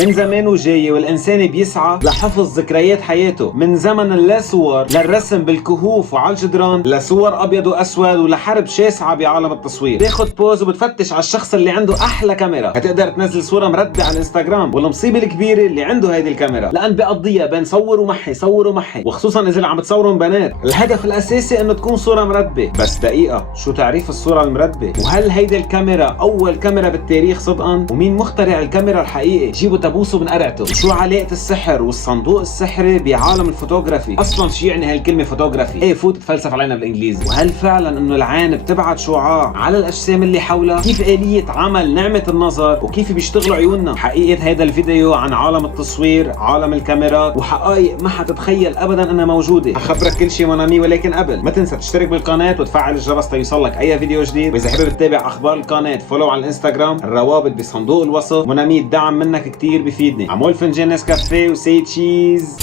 من زمان وجاي والإنسان بيسعى لحفظ ذكريات حياته، من زمن اللا صور للرسم بالكهوف وعلى الجدران لصور أبيض وأسود ولحرب شاسعة بعالم التصوير. تاخد بوز وبتفتش على الشخص اللي عنده أحلى كاميرا، هتقدر تنزل صورة مردة على الانستغرام. والمصيبة الكبيرة اللي عنده هيدي الكاميرا، لأن بقضيها بين صور ومحي صور ومحي، وخصوصا إذا عم تصورون بنات. الهدف الأساسي إنه تكون صورة مرتبة. بس دقيقة، شو تعريف الصورة المرتبة؟ وهل هيدي الكاميرا أول كاميرا بالتاريخ صدقا؟ ومين مخترع الكاميرا الحقيقي؟ جيبوا تبوسوا من قرعته. وشو علاقة السحر والصندوق السحري بعالم الفوتوغرافي؟ أصلا شو يعني هالكلمة فوتوغرافي؟ إيه فوت تفلسف علينا بالإنجليزي. وهل فعلا إنه العين بتبعت شعاع على الأجسام اللي حولها؟ كيف آلية عمل نعمة النظر وكيف بيشتغلوا عيوننا؟ حقيقة هذا الفيديو عن عالم التصوير، عالم الكاميرات، وحقائق ما حتتخيل أبدا أنها موجودة. أخبرك كل شيء مونامي، ولكن قبل ما تنسى تشترك بالقناة وتفعل الجرس ليوصلك أي فيديو جديد. وإذا حابب تتابع أخبار القناة فولو على الانستغرام، الروابط بصندوق الوصف. مونامي الدعم منك كتير بفيدني. عمول فنجان نسكافيه وسي تشيز.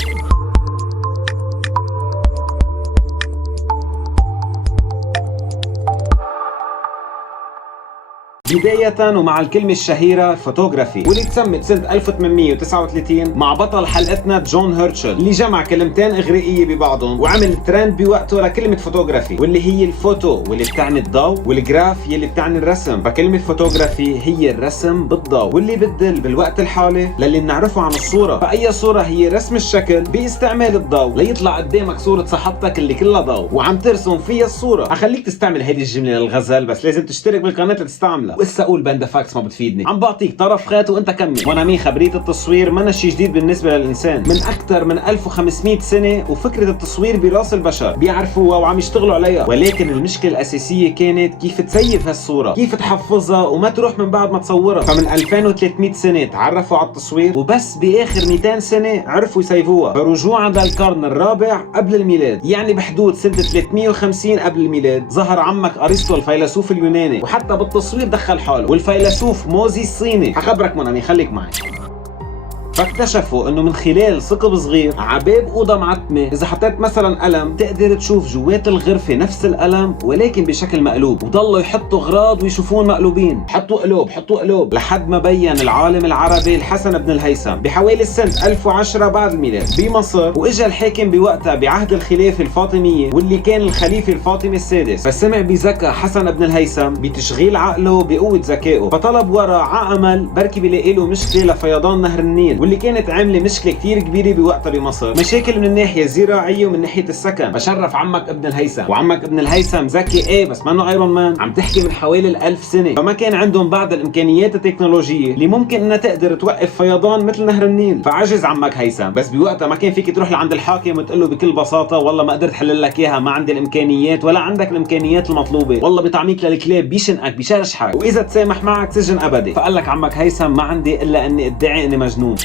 بداية ومع الكلمة الشهيرة فوتوغرافي، واللي تسمت سنة 1839 مع بطل حلقتنا جون هيرتشل، اللي جمع كلمتين إغريقية ببعضهم وعمل ترند بوقته لكلمة فوتوغرافي، واللي هي الفوتو واللي بتعني الضوء، والجراف يلي بتعني الرسم. فكلمة فوتوغرافي هي الرسم بالضوء، واللي بدل بالوقت الحالي للي بنعرفه عن الصورة. فأي صورة هي رسم الشكل باستعمال الضوء ليطلع قدامك صورة صاحبتك اللي كلها ضوء وعم ترسم فيها الصورة. أخليك تستعمل هيدي الجملة للغزل، بس لازم تشترك بالقناة لتستعملها. وإسا أقول باندا فاكس ما بتفيدني، عم بعطيك طرف خيط وأنت كمل. مونامي خبرية التصوير منا شي جديد بالنسبة للإنسان، من أكثر من 1500 سنة وفكرة التصوير براس البشر بيعرفوها وعم يشتغلوا عليها. ولكن المشكلة الأساسية كانت كيف تسيف هالصورة، كيف تحفظها وما تروح من بعد ما تصورها. فمن 2300 سنة تعرفوا على التصوير، وبس بآخر 200 سنة عرفوا يسيفوها. فرجوعا للقرن الرابع قبل الميلاد، يعني بحدود سنة 350 قبل الميلاد، ظهر عمك أرسطو الفيلسوف اليوناني، وحتى بالتصوير دخل حاله. والفيلسوف موزي الصيني. حخبرك مونامي، خليك معي. فاكتشفوا انه من خلال ثقب صغير عباب اوضه معتمه، اذا حطيت مثلا قلم تقدر تشوف جوات الغرفه نفس القلم ولكن بشكل مقلوب، وضلوا يحطوا اغراض ويشوفون مقلوبين. حطوا قلوب حطوا قلوب، لحد ما بين العالم العربي الحسن بن الهيثم بحوالي السنه 1010 بعد الميلاد بمصر. واجا الحاكم بوقتها بعهد الخلافه الفاطميه واللي كان الخليفه الفاطمي السادس، فسمع بذكاء حسن بن الهيثم بتشغيل عقله بقوه ذكائه، فطلب ورا عامل بركي بيلاقي له مشكله لفيضان نهر النيل، واللي كانت عامله مشكله كثير كبيره بوقتها بمصر، مشاكل من الناحيه الزراعيه ومن ناحيه السكن. فشرف عمك ابن الهيثم، وعمك ابن الهيثم ذكي ايه بس منه ايرون مان، عم تحكي من حوالي 1000 سنه، فما كان عندهم بعض الامكانيات التكنولوجيه اللي ممكن انها تقدر توقف فيضان مثل نهر النيل. فعجز عمك هيثم، بس بوقتها ما كان فيك تروح لعند الحاكم وتقول له بكل بساطه والله ما قدرت حل لك اياها، ما عندي الامكانيات ولا عندك الامكانيات المطلوبه، والله بطعميك للكلاب بيشنقك بيشرشحك، واذا تسامح معك سجن ابدي. فقال لك عمك هيثم ما عندي الا اني ادعي اني مجنون.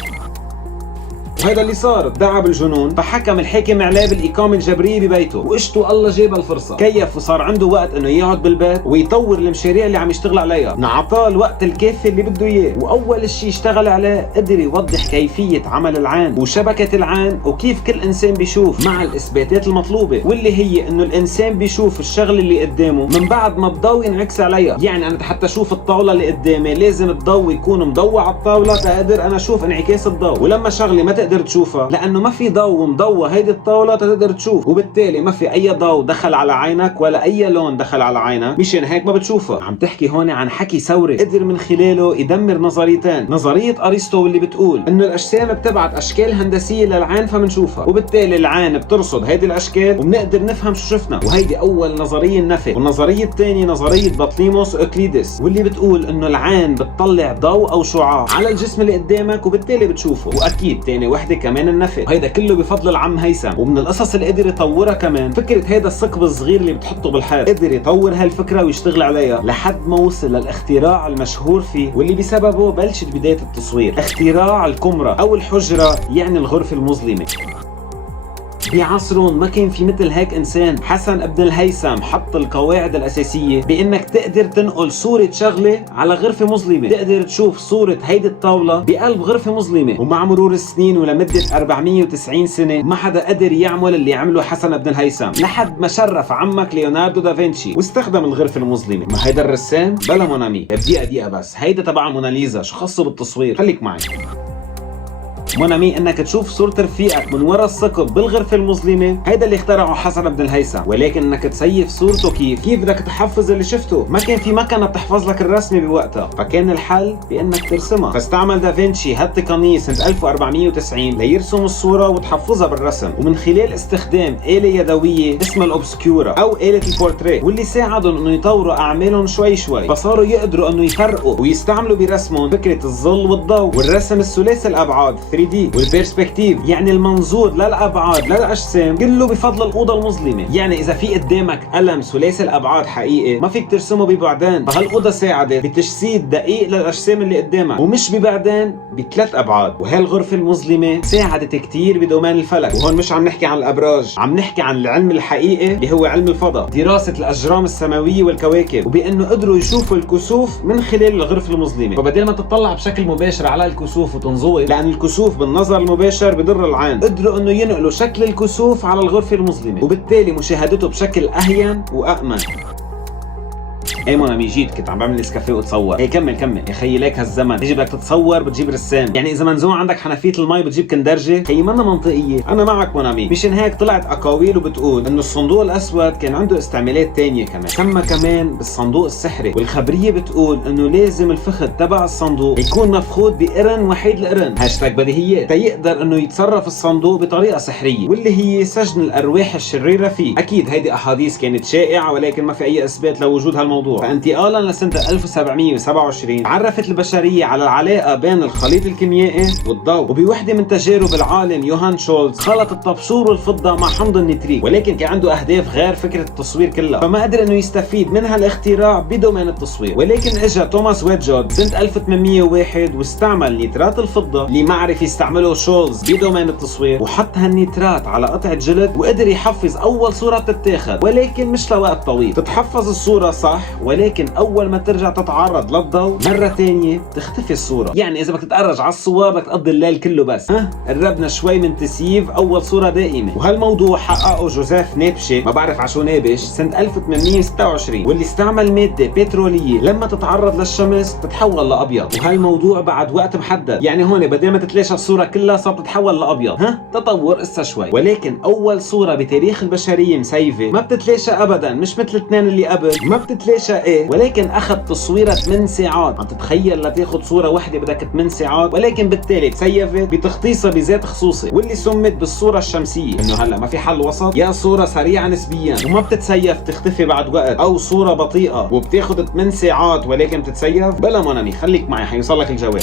وهذا اللي صار، ادعى بالجنون. فحكم الحاكم عليه بالإقامة الجبرية ببيته، وقشته الله جاب الفرصة، كيف وصار عنده وقت انه يقعد بالبيت ويطور المشاريع اللي عم يشتغل عليها، نعطاه الوقت الكافي اللي بده اياه. واول شيء اشتغل عليه قدر يوضح كيفية عمل العين وشبكة العين وكيف كل انسان بيشوف، مع الاثباتات المطلوبة، واللي هي انه الانسان بيشوف الشغل اللي قدامه من بعد ما الضوء ينعكس عليها. يعني انا حتى اشوف الطاولة اللي قدامي لازم الضوء يكون مضوى على الطاولة تقدر انا اشوف انعكاس الضوء، ولما شغلي ما تقدر تشوفها لانه ما في ضوء مضوى هيدي الطاوله تقدر تشوف، وبالتالي ما في اي ضوء دخل على عينك ولا اي لون دخل على عينك، مشان هيك ما بتشوفها. عم تحكي هون عن حكي ثوري قدر من خلاله يدمر نظريتين، نظريه ارسطو اللي بتقول انه الاجسام بتبعت اشكال هندسيه للعين فبنشوفها، وبالتالي العين بترصد هيدي الاشكال وبنقدر نفهم شو شفنا، وهيدي اول نظريه النفي. والنظريه الثانيه نظريه بطليموس واوكليدس، واللي بتقول انه العين بتطلع ضوء او شعاع على الجسم اللي قدامك وبالتالي بتشوفه. واكيد ثاني وحده كمان النفي، وهيدا كله بفضل العم هيثم. ومن القصص اللي قدر يطورها كمان فكره هيدا الثقب الصغير اللي بتحطه بالحيط، قدر يطور هالفكره ويشتغل عليها لحد ما وصل للاختراع المشهور فيه واللي بسببه بلشت بدايه التصوير، اختراع الكاميرا او الحجره، يعني الغرفه المظلمه. بعصرهم ما كان في مثل هيك انسان. حسن ابن الهيثم حط القواعد الاساسيه بانك تقدر تنقل صوره شغله على غرفه مظلمه، تقدر تشوف صوره هيدي الطاوله بقلب غرفه مظلمه. ومع مرور السنين ولمده 490 سنه ما حدا قدر يعمل اللي عمله حسن ابن الهيثم، لحد ما شرف عمك ليوناردو دافنشي واستخدم الغرفه المظلمه. ما هيدا الرسام بلا مونامي. دقيقه بس، هيدا تبع موناليزا، شو خصه بالتصوير؟ خليك معي. مونامي انك تشوف صورة رفيقك من ورا الثقب بالغرفة المظلمة، هيدا اللي اخترعه حسن بن الهيثم. ولكن انك تسيف صورته كيف بدك تحفظ اللي شفته؟ ما كان في مكنة بتحفظ لك الرسمة بوقتها، فكان الحل بانك ترسمها. فاستعمل دافنشي هالتقنية سنة 1490 ليرسم الصورة وتحفظها بالرسم، ومن خلال استخدام آلة يدوية اسمها الأوبسكيورا او آلة البورتريه، واللي ساعدهم انه يطوروا اعمالهم شوي شوي، فصاروا يقدروا انه يفرقوا ويستعملوا برسمهم فكرة الظل والضوء، والرسم الثلاثي الابعاد 3D، والبيرسبكتيف يعني المنظور للابعاد للاجسام كله بفضل الاوضه المظلمه. يعني اذا في قدامك قلم ثلاثي الابعاد حقيقي ما فيك ترسمه ببعدين، فهالاوضه ساعدت بتجسيد دقيق للاجسام اللي قدامك ومش ببعدين بثلاث ابعاد. وهالغرفه المظلمه ساعدت كثير بدومان الفلك، وهون مش عم نحكي عن الابراج، عم نحكي عن العلم الحقيقي اللي هو علم الفضاء، دراسه الاجرام السماويه والكواكب، وبانه قدروا يشوفوا الكسوف من خلال الغرفه المظلمه. فبدل ما تطلع بشكل مباشر على الكسوف وتنزوي، لان الكسوف بالنظر المباشر بضر العين، قدروا انه ينقلوا شكل الكسوف على الغرفه المظلمه، وبالتالي مشاهدته بشكل اهين وامن. ايه مونامي جيت كنت عم بعمل نسكافيه وتصور. ايه كمل يا خيي، ليك هالزمن تيجي بدك تتصور بتجيب رسام، يعني اذا منزوع عندك حنفيه المي بتجيب كندرجه؟ هي منا منطقيه. انا معك مونامي. مشان هيك طلعت اقاويل وبتقول انه الصندوق الاسود كان عنده استعمالات تانية كمان، سمى كمان بالصندوق السحري. والخبريه بتقول انه لازم الفخذ تبع الصندوق يكون مفخود بقرن وحيد القرن، هاشتاج بديهيات، تيقدر انه يتصرف الصندوق بطريقه سحريه، واللي هي سجن الارواح الشريره فيه. اكيد هيدي احاديث كانت شائعه، ولكن ما في اي اثبات لوجود هالموضوع. فانتقالا لسنة 1727 عرفت البشرية على العلاقة بين الخليط الكيميائي والضوء، وبوحدة من تجارب العالم يوهان شولتز خلط الطبشور والفضة مع حمض النيتريك، ولكن كان عنده أهداف غير فكرة التصوير كلها، فما قدر انه يستفيد من هالاختراع بدومين التصوير. ولكن اجا توماس ويدجود سنة 1801 واستعمل نيترات الفضة اللي ما عرف يستعمله شولتز بدومين التصوير، وحط هالنيترات على قطعة جلد وقدر يحفظ أول صورة تتاخذ، ولكن مش لوقت طويل. تتحفظ الصورة صح، ولكن اول ما ترجع تتعرض للضوء مرة ثانية تختفي الصورة. يعني اذا بدك تتأرج على الصور بدك تقضي الليل كله بس. قربنا شوي من تسييف اول صورة دائمة، وهالموضوع حققه جوزيف نابشي، ما بعرف عشو نابش، سنة 1826، واللي استعمل مادة بترولية لما تتعرض للشمس تتحول لابيض، وهالموضوع بعد وقت محدد. يعني هون بدل ما تتلاشى الصورة كلها صارت تتحول لابيض. تطور اسا شوي، ولكن اول صورة بتاريخ البشرية مسيفة ما بتتلاشى ابدا، مش مثل الاثنين اللي قبل ما بتتلاشى ولكن اخذ تصويرها 8 ساعات. عم تتخيل لتاخذ صوره واحده بدك 8 ساعات، ولكن بالتالي تسيفت بتخصيصها بذات خصوصي، واللي سمت بالصوره الشمسيه. انه هلا ما في حل وسط، يا صوره سريعه نسبيا وما بتتسيف تختفي بعد وقت، او صوره بطيئه وبتاخذ 8 ساعات ولكن بتتسيف. بلا مونامي خليك معي حيوصل لك الجواب.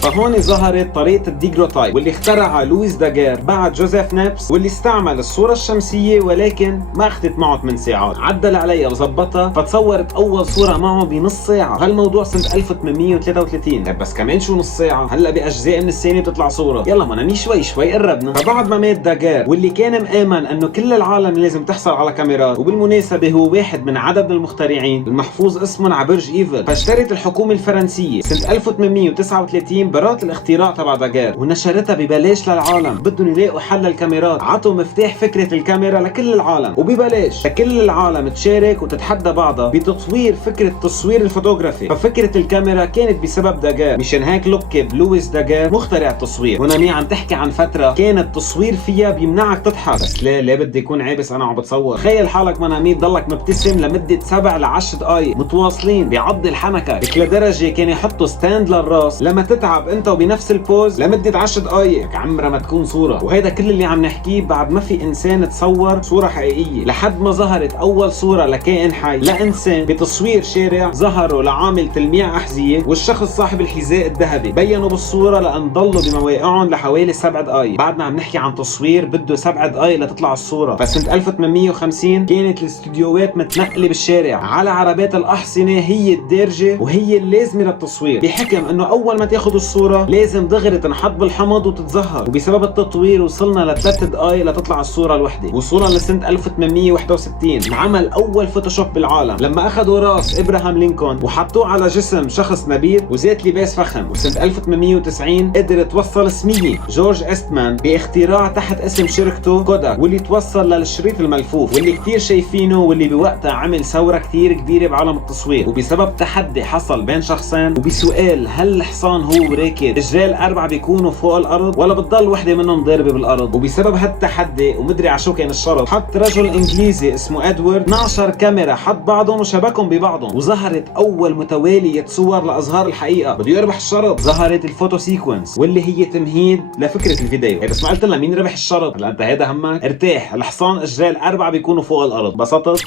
فهون ظهرت طريقة الديجروتايب، واللي اخترعها لويس داغير بعد جوزيف نابس، واللي استعمل الصورة الشمسية ولكن ما اخذت معه 8 ساعات، عدل عليها وظبطها فتصورت أول صورة معه بنص ساعة. هالموضوع سنة 1833. طيب بس كمان شو نص ساعة؟ هلا بأجزاء من الثانية بتطلع صورة. يلا مونامي شوي قربنا. فبعد ما مات داغير، واللي كان مآمن انه كل العالم لازم تحصل على كاميرات، وبالمناسبة هو واحد من عدد المخترعين المحفوظ اسمهم على برج ايفل، فاشترت الحكومة الفرنسية سنة 1839 براءة الاختراع تبع داغير ونشرتها ببلاش للعالم. بدهم يلاقوا حل للكاميرات، عطوا مفتاح فكرة الكاميرا لكل العالم وببلاش، لكل العالم تشارك وتتحدى بعضها بتطوير فكرة تصوير الفوتوغرافي. ففكرة الكاميرا كانت بسبب داغير، مشان هيك لقب لويس داغير مخترع التصوير. مونامي عم تحكي عن فترة كان التصوير فيها بيمنعك تضحك، بس ليه بدي يكون عابس انا عم بتصور؟ تخيل حالك مونامي تضلك مبتسم لمدة 7 ل 10 دقائق متواصلين بيعض الحنكة، هيك لدرجة كان يحطوا ستاند للراس لما تتعب انت وبنفس البوز لمدة 10 دقائق عمرها ما تكون صورة. وهيدا كل اللي عم نحكيه بعد ما في انسان تصور صورة حقيقية، لحد ما ظهرت اول صورة لكائن حي لانسان بتصوير شارع، ظهروا لعامل تلميع احذية والشخص صاحب الحذاء الذهبي، بينوا بالصورة لان ضلوا بمواقعهم لحوالي 7 دقائق. بعدنا عم نحكي عن تصوير بده 7 دقائق لتطلع الصورة. بس سنة 1850 كانت الاستوديوهات متنقلة بالشارع على عربات الاحصنة هي الدارجة وهي اللازمة للتصوير، بحكم انه اول ما تاخذ الصورة لازم دغري تنحط بالحمض وتتزهر، وبسبب التطوير وصلنا ل3 دقائق لتطلع الصورة الوحدة. وصولا لسنة 1861 انعمل اول فوتوشوب بالعالم لما اخذوا راس ابراهام لينكولن وحطوه على جسم شخص نبيل وزيت لباس فخم. وسنة 1890 قدر توصل سمية جورج استمان باختراع تحت اسم شركته كوداك، واللي توصل للشريط الملفوف واللي كتير شايفينه، واللي بوقتها عمل ثورة كتير كبيرة بعالم التصوير، وبسبب تحدي حصل بين شخصين وبسؤال هل الحصان هو راكد اجريه الاربعه بيكونوا فوق الارض ولا بتضل وحده منهم ضاربه بالارض. وبسبب هالتحدي ومدري على شو كان الشرط، حط رجل انجليزي اسمه ادوارد 12 كاميرا حط بعضهم وشبكهم ببعضهم، وظهرت اول متواليه صور لاظهار الحقيقه. بده يربح الشرط. ظهرت الفوتو سيكونس واللي هي تمهيد لفكره الفيديو. بس ما قلت لنا مين ربح الشرط. هلا انت هيدا همك؟ ارتاح، الحصان اجريه الاربعه بيكونوا فوق الارض. بسطت.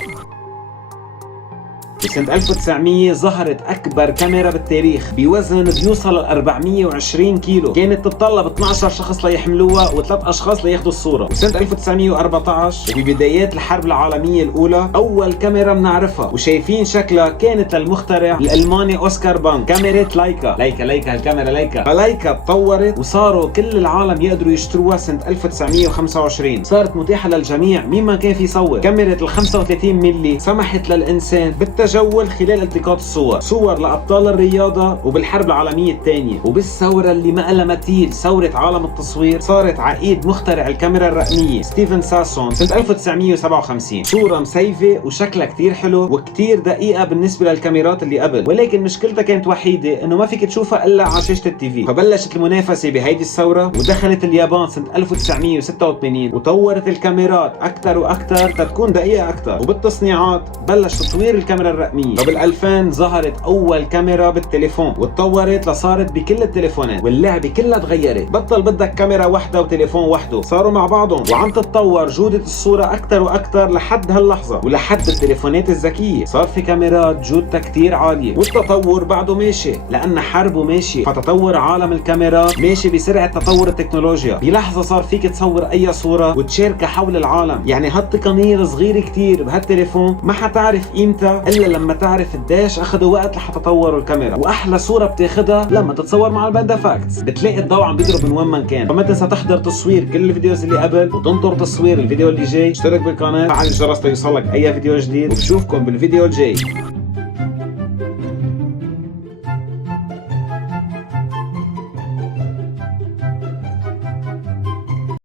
بسنة 1900 ظهرت أكبر كاميرا بالتاريخ بوزن بيوصل ل 420 كيلو، كانت تتطلب 12 شخص ليحملوها و3 أشخاص لياخذوا الصورة. بسنة 1914 وببدايات الحرب العالمية الأولى أول كاميرا بنعرفها وشايفين شكلها كانت للمخترع الألماني أوسكار بانك، كاميرا لايكا. لايكا هالكاميرا لايكا. فلايكا تطورت وصاروا كل العالم يقدروا يشتروها. سنة 1925 صارت متاحة للجميع مين ما كان في يصور. كاميرا ال 35 ملي سمحت للإنسان بالتجول خلال التقاط الصور، صور لأبطال الرياضة وبالحرب العالمية الثانية. وبالثورة اللي ما لها مثيل، ثورة عالم التصوير، صارت عقيد مخترع الكاميرا الرقمية ستيفن ساسون سنة 1957 صورة مسيفة وشكلها كتير حلو وكتير دقيقة بالنسبة للكاميرات اللي قبل، ولكن مشكلتها كانت وحيدة انه ما فيك تشوفها الا على شاشة التي في. فبلشت المنافسة بهيدي الثورة ودخلت اليابان سنة 1986 وطورت الكاميرات اكثر واكثر تتكون دقيقة اكثر، وبالتصنيعات بلش تطوير الكاميرا الرقمية. وبال2000 ظهرت اول كاميرا بالتليفون وتطورت لصارت بكل التليفونات، واللعبة كلها تغيرت. بطل بدك كاميرا واحدة وتليفون وحده، صاروا مع بعضهم وعم تتطور جودة الصورة اكثر واكثر لحد هاللحظة ولحد التليفونات الذكية صار في كاميرات جودتها كتير عالية. والتطور بعده ماشي لان حربه ماشي، فتطور عالم الكاميرات ماشي بسرعة تطور التكنولوجيا. بلحظة صار فيك تصور اي صورة وتشاركها حول العالم. يعني هالتقنية الصغيرة كتير بهالتليفون ما حتعرف قيمتها الا لما تعرف قديش اخذوا وقت لحتى تطوروا الكاميرا. واحلى صورة بتاخدها لما تتصور مع الباندا فاكتس، بتلاقي الضوء عم بيضرب من وين ما كان. فما تنسى تحضر تصوير كل الفيديوز اللي قبل وتنطر تصوير الفيديو اللي جاي. اشترك بالقناة، فعل الجرس ليوصلك اي فيديو جديد، وبشوفكم بالفيديو الجاي.